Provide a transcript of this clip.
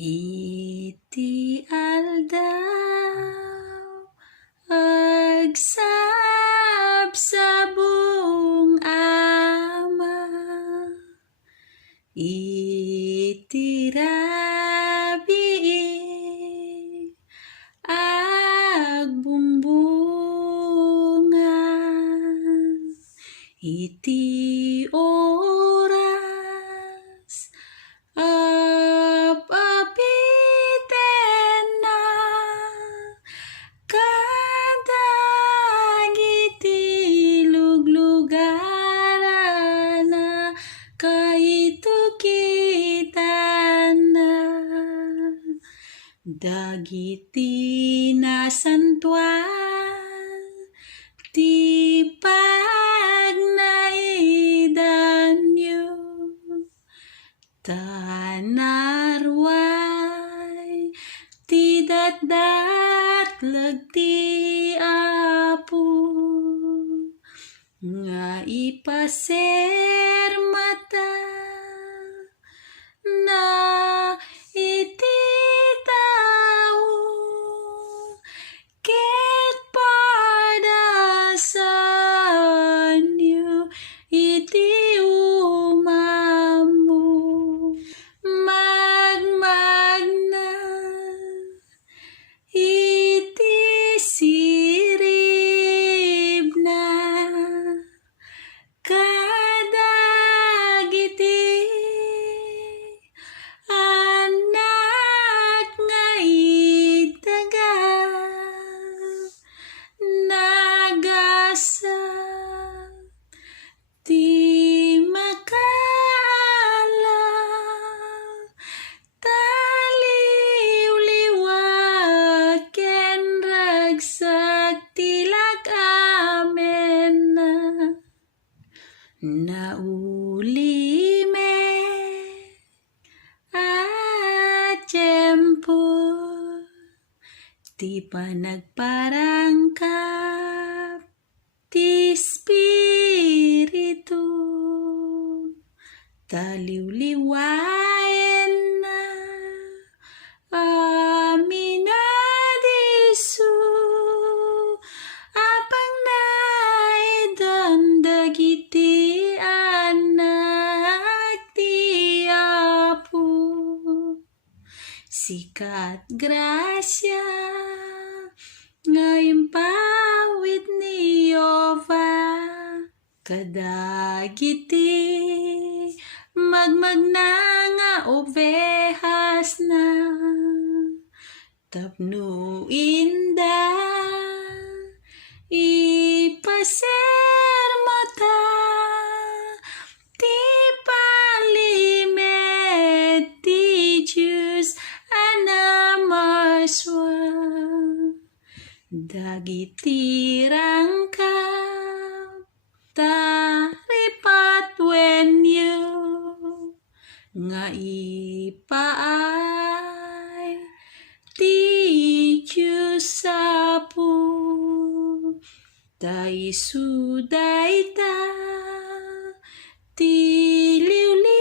Iti aldaw agsabsabong ama, iti rabii agbumbungan, iti oras apapiten na kadagiti luglugaran na kaitukitan na dagiti nasantuan ti pagnaidanyo tanarway ti datdatlag ti Apo nga ipasermata na iti tao ket padasanyo iti umamu magmagna iti SIRIB na kadagiti anak nga itaga nagasa ti makala taliwliwat ken ragsak tilak amen na naulime at tiyempo ti panagparangkap ti Espiritu taliwliwayen na amin adisu apang naidan dagiti anak ti Apo sikat grasya nga impawid ni Yehova kadagiti magmagna nga obehas na tapno inda ipasermata ti palimed ti Diyos anamarswa dagiti rangkap taripat wenyo nga ipaay ti Diyos Apo ta isu dayta ti liwli